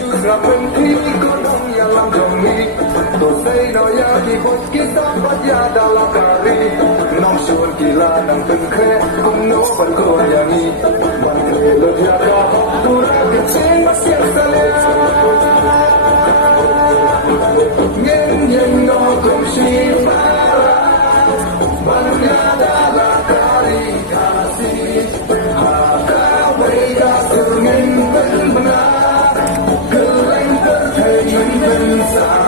là mình khi có đông nhà làm đồng ý tôi say nó ya thì bột kia sao bắt ya đã là cà ri nong xuân kỳ là nang từng khe cũng nấu vẫn còn nhà nghi vẫn kề lợt ya có tu ra cái chiến mà xiết xa lea nghiêng nghiêng nó cũng chỉ phá vẫn ya đã là cà ri cà si hà cao bay ra sự nghiêng vẫn bằng mình xa